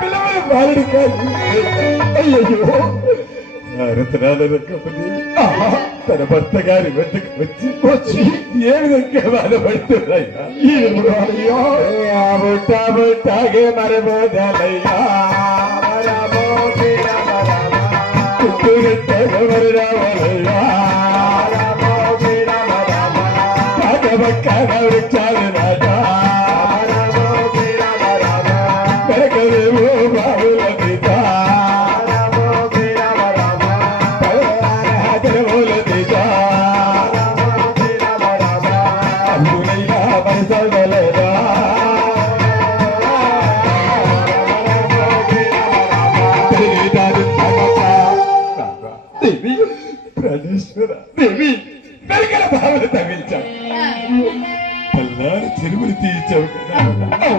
పిల్లలు బాలుడు కాదు. అయ్యో రతనాల తన భర్త గారి వద్దకు వచ్చి ఏ విధంగా బాధపడుతున్నాయ్యా? బుట్టాగే మరబోదలయ్యా పక్కన వృక్షాలు